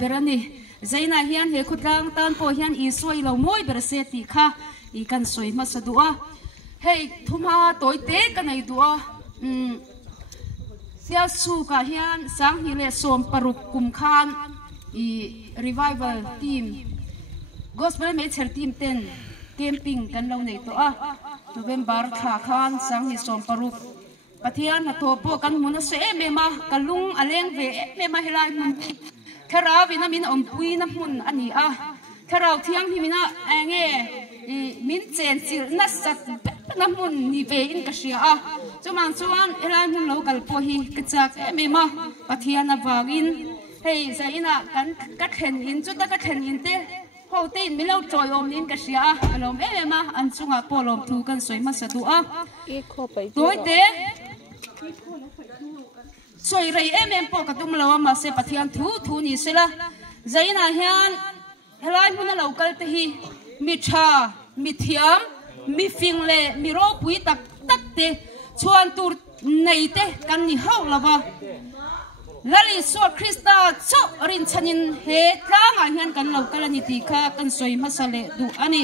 berani zaina hian he khutlang tan po hian I soi lo moi ber se ti kha I kan soi ma sadua hei thuma toite kanai dua Sialsukah hian sang hi le som paruk kum khan I revival team gospel major team ten camping kan lo nei to November kha khan sang hi som paruk pathian na to po kan muna se me ma kalung aleng ve me ma helai mun khara vina min pui na mun ani kharau thiang hi mina ange min chen chil na sak na mun ni ve in ka sia chumang chuan helai mun local po hi kachak me ma pathian na wangin hei zaina kan ka khen in chu ta ka khen in te hote mi lo troi om nin ka sia alom ma an chunga polom thu kan soi ma sadu toi te soi rei po ka tum lawa ma se pathian thu ni sela zaina hian helai mun local te hi Miṭha mithiam mi fingle mi ro pui tak tak te chuan tur nei te kan ni hau lawa lali so Krista cho rin chanin he tlanga hian kan local ani ti kha kan soi masale du ani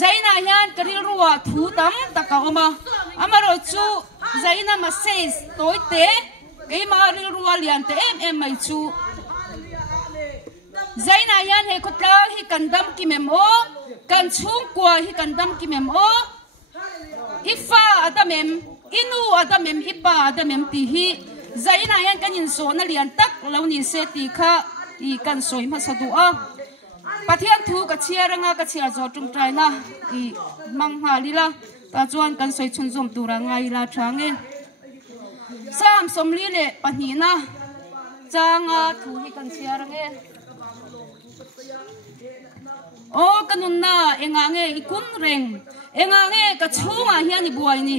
zaina hian karil ruwa thu tam taka oma amaro chu zaina ma says toite ke ma ril ruwa lian te mai chu zaina hian he khotla hi kandam ki memo kan chung kwa hi kandam ki memo ifa adamem inu adamem iba adamem ti hi zaina hian kanin so na lian tak lo ni se ti kha I kan soi ma sadu pathian thu ka chiaranga ka chia zo tung trai na I mangha lila ta chuan kan soi chun zum tura ngai la thange sam somli le panina changa thu hi kan chiarange o kanunna engange ikun reng engange ka chunga hian I buai ni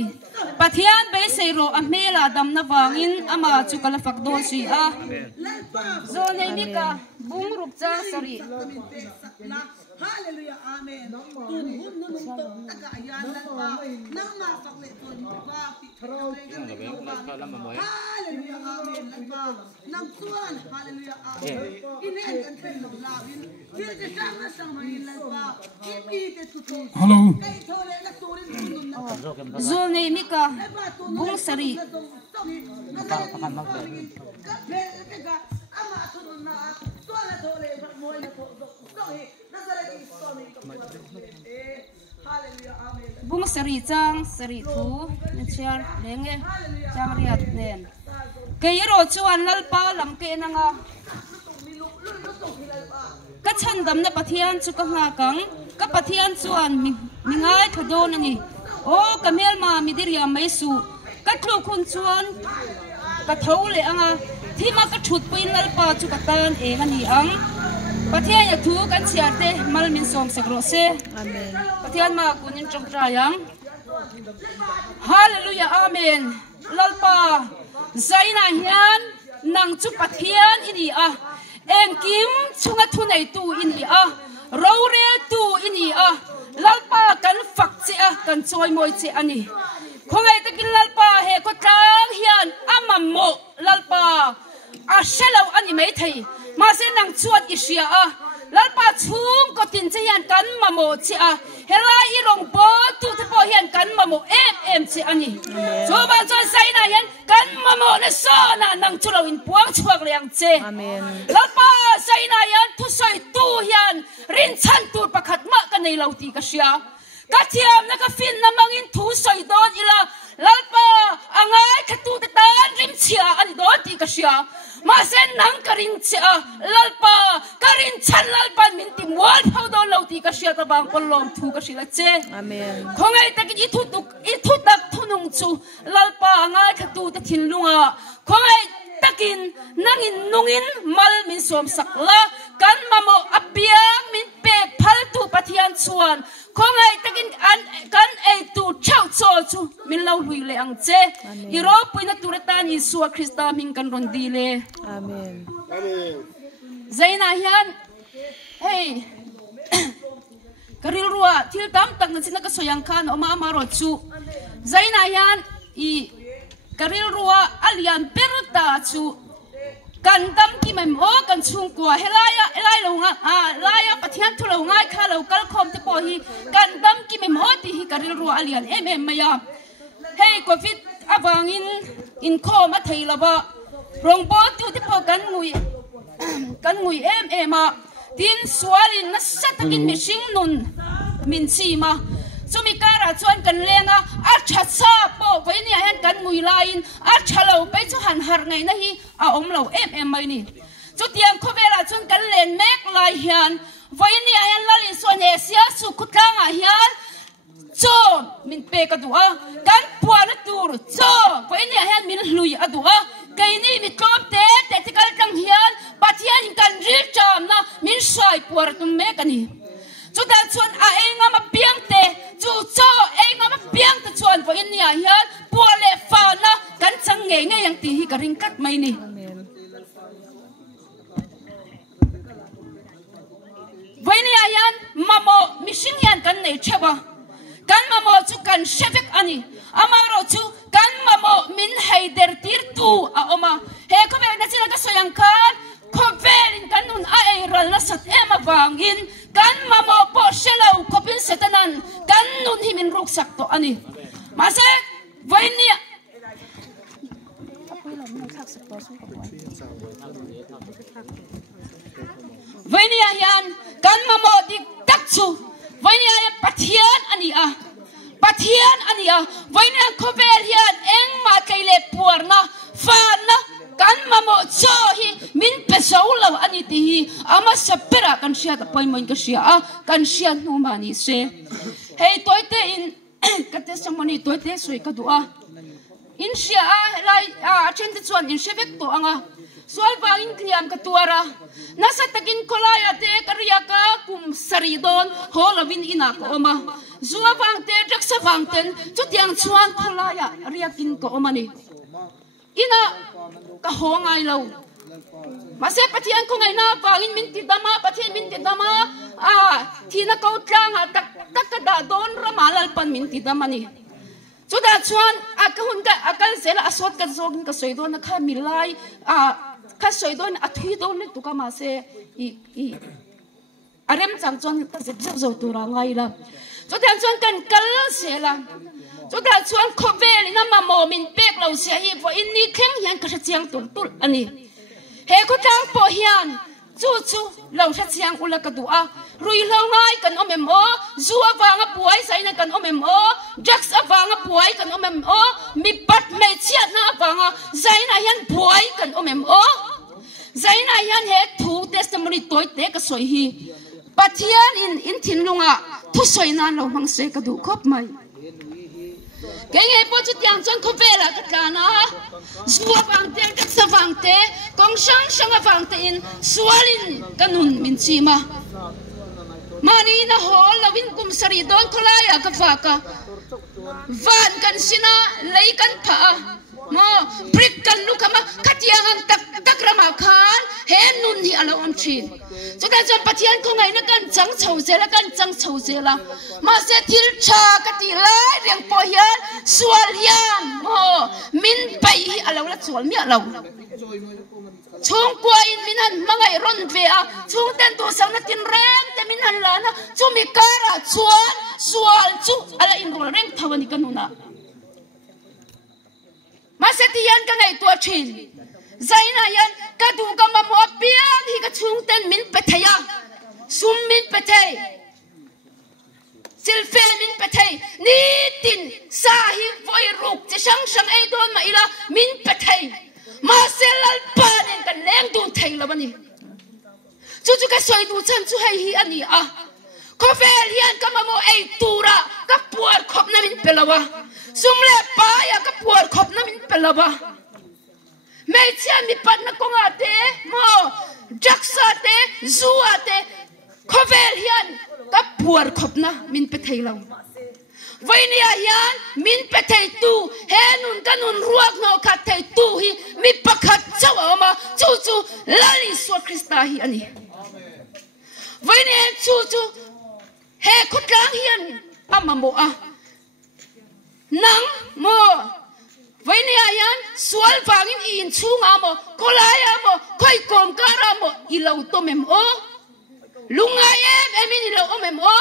pathian be seiro amela damna wangin ama chukala fakdo si zo nei mika bung rup cha sari hallelujah amen tun hun nun to taka ayan lan pa nang ma fakle tun ba hallelujah amen lan pa nang tuan hallelujah amen inen kan pen lo la bin fil je sang na sang ma in lan pa ipi te tu to hello kai thole na turin nun na zo nei mika bung sari ka pe te ga ama tunun na tuan thole mo na to bung sari chang sari thu chiar lenge chang riat nen keiro chuan lalpa lam ke nanga ka chandam na pathian chu ka nga kang ka pathian chuan mingai thadon ani o kamel ma midiria maisu ka thlu khun chuan ka thole anga thima ka thut puin lalpa chu ka tan e ani ang pathian ya thu kan chiarte mal min som sakro se amen pathian ma kunin trong trayang hallelujah amen lalpa zaina hian nang chu pathian ini engkim chunga thunei tu ini rore tu ini lalpa kan fak che kan choi moi che ani khongai takin lalpa he ko tang hian amammo lalpa shelo ani mai thei ma se nang chuat isia lalpa chung ko tin che hian kan mamo chi helai irong po tu te po hian kan mamo em chi ani so ba cho saina hian kan mamo na so na nang chulo in puang chuak liang che amen lalpa saina hian thu soi tu hian rin chan tur pakhat ma ka nei lo ti ka sia ka thiam na ka fin na mangin thu soi don ila lalpa angai khatu ta tan rim chia ani do ti ka sia ma sen nang karin chia lalpa karin chan lalpa min ti mualpho do lo ti ka sia ta bang kolom thu ka sila che amen khongai ta ki thu tak thunung chu lalpa angai khatu ta thin lunga khongai takin nangin nungin mal min som sakla kan mamo apiang min pe phal tu pathian chuan khongai takin kan ei tu chau cho chu min lo hui le ang che iro puina turatan Yesu Krista min kan ron di le amen amen zaina hian hey karil ruwa thil tam tak na sina ka soyang khan oma amaro chu zaina hian karil ruwa alian perta chu kandam ki mem o chuan chung kwa helai lo nga laya pathian thu lo ngai kha lo kal khom te po hi kan dam ki me mo ti hi karil ru alian maya hey covid avangin in khom a thei lova rong bo tu te po kan ngui ma tin swalin na satakin mi sing nun min chi ma chumi kara chuan kan lenga a thatsa po voini han kan ngui lain a thalo pe chu han har ngai na hi a om lo mai ni chu tiang khowela chuan kan len mek lai hian voini han lali son e sialsukah tlanga hian cho min pe ka duwa kan puan tur cho voini han min hlui aduwa kaini mi tlom te tikal tang hian pathian kan ril cham na min sai puar tum me kani chu dan chuan a enga ma piang te chu cho enga ma piang te chuan vo in nia hian puale fa na kan chang nge nge yang ti hi ka ring kat mai ni vo in nia hian mamo mishing hian kan nei chewa kan mamo chu kan shevek ani amaro chu kan mamo min haider tir tu a oma he ko be na china ka soyang kan khovelin kanun a eral na sat ema wangin kan mamo po shelo kopin setanan kan nun himin ruksak to ani mase voinia yan kan mamo di takchu voinia ya pathian ani a voinia khovel hian eng ma kaile puarna fana kan mamo cho hi min peso lo ani ti hi ama sapera kan sia ta poimon ka sia a kan sia nu mani se hey toite in ka testimony toite soi ka du'a in sia a lai a chen te chuan in shevek to anga sual wangin kliam ka tuara nasa takin kolaya te kariya ka kum saridon holovin ina ko oma zuwa wang te jaksa wang ten chutiang chuan kolaya riakin ko oma ni ina ka hongai lo mase pathian ko ngai na wangin min ti dama pathian min ti dama thina ko tlang tak da don ramalal pan min ti dama ni chuda chuan akahun ka akal sela asot ka zogin ka soidon kha milai ka soidon athui don le tuka ma se i arem chang chuan ta se zo tura ngai la chuda chuan kan kal sela chuda chuan khovel ina mamo min pek lo sia hi vo in ni kheng hian ka chiang tul ani he ko tang po hian chu lo chiang ula ka du'a rui lo ngai kan omem o zuwa wanga puai saina kan omem o jaks avanga puai kan omem o mi pat me chiat na avanga zaina hian puai kan omem o zaina hian he thu testimony toy te ka soi hi pathian in thin lunga thu soi nan lo mang se ka du khop mai kenge po chu tiang chon khopela ka kana zuwa wang te jaks avang te kong sang avang te in sualin kanun min chima mani na hol lawin kum sari don kholaya ka faka van kan sina lei kan pha mo brick kan lukama khatiang ang tak rama khan he nun hi alo om thin so da jon pathian ko ngai na kan chang chho zela ma se thil cha ka ti lai reng po hian sual hian mo min pai hi alo la chual mi alo chung kwa in minan mangai ron ve a chung ten tu sang na tin reng te minan la na chu mi kara chuan sual chu ala in rol reng thawani kanuna ma se ti yan ka ngai tua thin zaina yan ka du ka ma mo pian hi ka chung ten min petheya sum min pethe silfe min pethe ni tin sa hi voi ruk che sang ei don ma ila min pethe ma selal panen kan leng du thei la bani chu ka soi du chan chu hei hi ani a khovel hian ka mamo ei tura ka puar khop na min pelawa sumle pa ya ka puar khop na min pelawa me chia mi pat na konga te mo jaksa te zuwa te khovel hian ka puar khop na min pe thei lo voinia hian min pe thei tu henun kanun ruak no khat thei tu hi mi pakhat chawama chu lali so Krista hi ani voinia chu he khutlang hian amamo a nang mo voinia hian sual wangin in chunga mo kolaya mo khoi kom kara mo ilau to mem o lungai em in ilau o mem o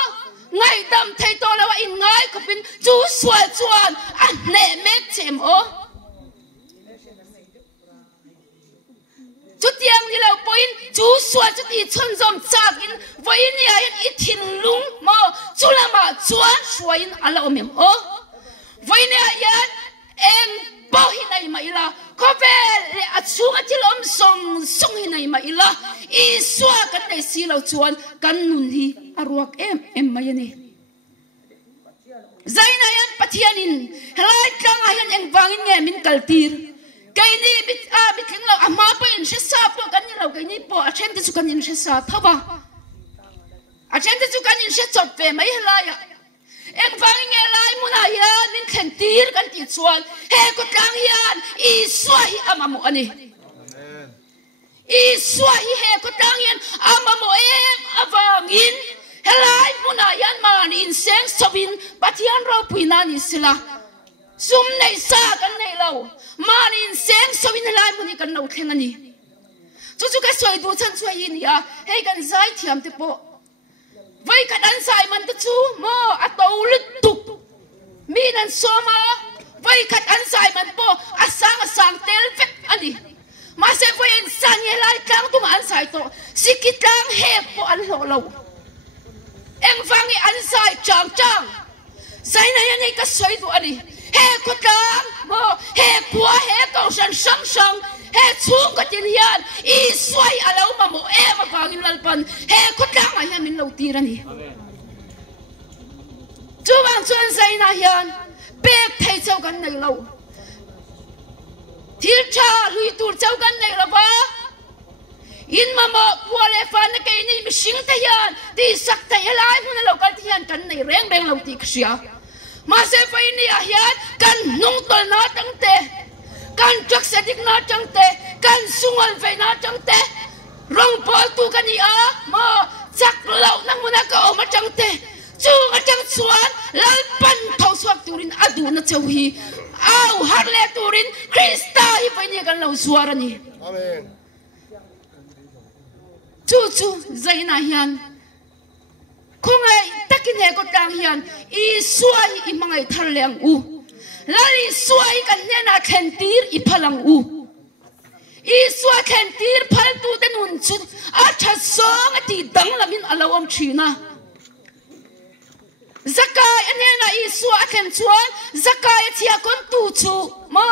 ngai dam thei to lawa in ngai khopin chu swal chuan an ne mek chem o chút tiếng đi lâu point chú xóa chút đi chân dòng chạc in với nhà in ít thiên lung mà chú làm mà chúa xóa in ala ôm em ô với nhà in em bao hình này mà ila có vẻ là chú cái tiếng ôm song song hình này mà ila ý xóa cái này xí lâu chuan cái nun hi aruak em mà ini zai na yan pathianin helai tlang ayan eng wangin nge min kaltir cái này bị tiếng lâu mà bây giờ sẽ sao po cái này lâu cái này po ở trên thì chú cái này sẽ sao thâu ba ở trên thì chú cái này sẽ chọc về mấy lại à em vang nghe lại muốn ai à nên khen tiệt cái tiệt xuân he có trang hiền ý xoay amamu anh ý xoay he có trang hiền amamu em avangin he lại muốn ai anh mà in sáng sabin batian rau puinan isla sum này xa cái này lâu mà in sáng sau in lại muốn đi cần nấu khen anh chú cái xoay đồ chân xoay in à hay cần giải thiam thế bộ vậy cái đàn sai mình đó chú mà atau lutuk mình ăn xô mà vậy cái đàn sai mình bộ sang tel vẹt anh mà sẽ vậy in sang như lại trang tu mà ăn sai to sikit trang hẹp bộ ăn lâu em vang cái ăn sai trang sai này anh cái xoay đồ anh he có trang mà he quá he cầu san sang he chung cái tiền hiền ý xoay à lâu mà một em mà vào in lalpan he có trang mà hiền mình lâu tiền anh chú bạn chuyên say na hiền bếp thấy cháu cái này lâu thiếu cha lui tu cháu cái này là ba in mà qua lẽ phản cái này mình sinh thấy hiền đi sắc thấy lại muốn lâu cái hiền cái này rèn bèn lâu tí kia mà sẽ phải ni ahian kan nung tol na tang te kan chak sadik na tang te kan sungal ve na tang te rong pol tu kan ni a ma chak lau nang muna ka o ma tang te chu a tang chuan lal pan thau suak turin adu na chau hi au har le turin Krista hi phải ni kan lau suar ani amen chu zai na hian không ai tất nhiên hệ có trang hiền ý xoay ý mang ai thằng leng u lali xoay cái này là khen tir ý phalang u ý xoay khen tir phal tu tên hun chút à chả song à ti đắng là min alo am china zakai anh này là ý xoay khen chuan zakai chia con tu chu mà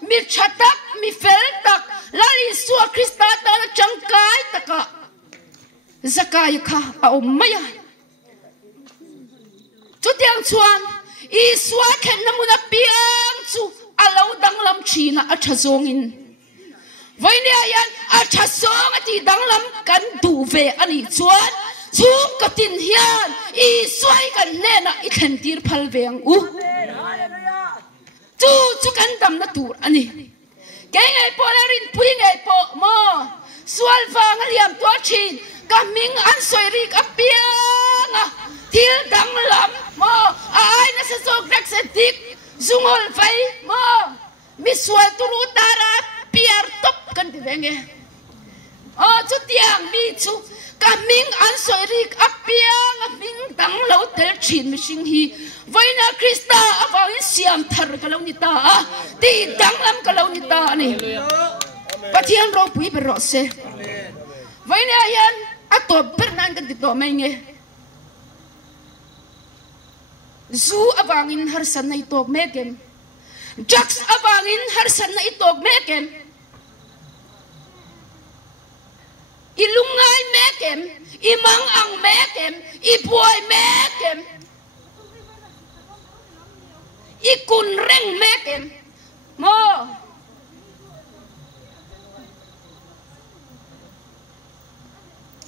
mi chatak mi fel tak lali xoay Krista ta là chẳng cái taka zakai kha ông mày chú tiếng chuan ý xóa khen nằm na piang chú alo đăng làm chi na ở chợ zongin vậy nè yan ở chợ zong thì đăng làm cần đủ về anh ấy chuan chú có tin hiền ý xóa cái nè na ít khen tir phal veng u chú cần đâm na tur anh ấy cái ngày po là rin pui ngày po mo sual vang liam tua chin kaming an soi rik apiang à thiếu đắng lắm mà ai nó sẽ做 rắc sẽ tiếc dùng hồn phải mà mi suy tu lu ta ra pier top kan ti venge chút tiếng mi chú cả mình ăn soi rik apiang mình đắng lâu tel chin mi sinh hi vậy na Krista vào siam thar ka lâu ni ta ti đắng lắm ka lâu ni ta ni pathian ro pui per ro se vậy na yan ato pernan kan ti to mai nge zu avangin harsan na itok meken Jax avangin harsan na itok meken ilungai meken imang ang meken ipuay meken ikun reng meken mo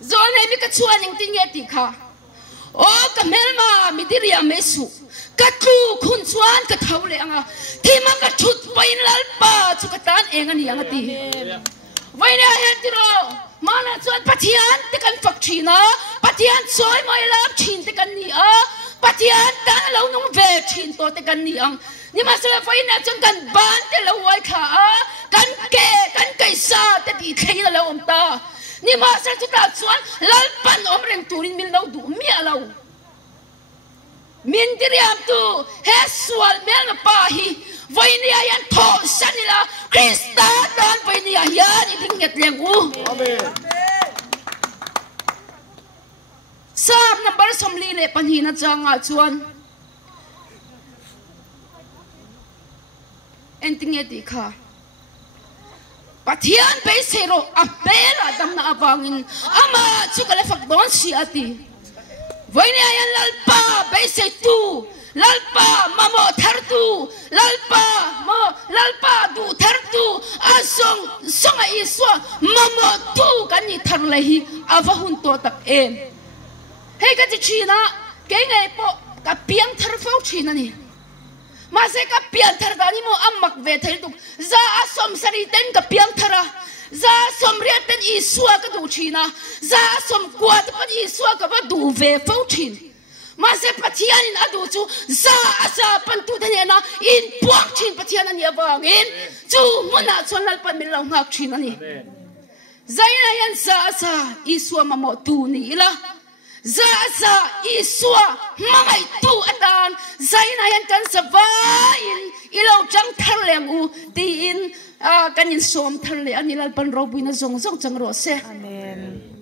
zone mi ka chuan ning tingeti kha o kamel ma midiria mesu katlu khun chuan ka thaule anga thima ka thut pain lalpa chu ka tan engani anga ti vaina hetiro mana chuan pathian te kan fakthina pathian soi mai lap thin te kan ni a pathian tan lo nung ve thin to te kan ni ang ni ma sala vaina chuan kan ban te lo wai kha a kan ke sa te ti theina lo om ta ni ma sal tu ta chuan lalpan om reng turin min lo du mi alo min diriam tu he sual mel na pa hi voini ayan tho sanila Krista dan voini ayan iding nget lengu amen sab number somli le panhina changa chuan entingeti kha pathian pe sero apela damna avangin ama chukale fakdon si ati voini ayan lalpa pe se tu lalpa mamo thartu lalpa du thartu asong songa iswa mamo tu kani tharlehi avahun to tak em hei ka chi china ke ngai po ka piang thar fau china ni ma se ka piang thar da ni mo amak ve thai tu za asom sari ten ka piang thara za som ria ten iswa ka du china za som kwa ta pan iswa ka ba du ve fau chin ma se pathian in adu chu za asa pan tu da na in puak chin pathian ani awang in chu mona chonal pan min lo ngak chin ani zaina yan sa asa iswa mamo tu ni ila za asa iswa mamai tu atan zaina yan kan savain ilo chang thar lengu ti in kanin som thar le ani lal pan ro buina zong zong chang ro se amen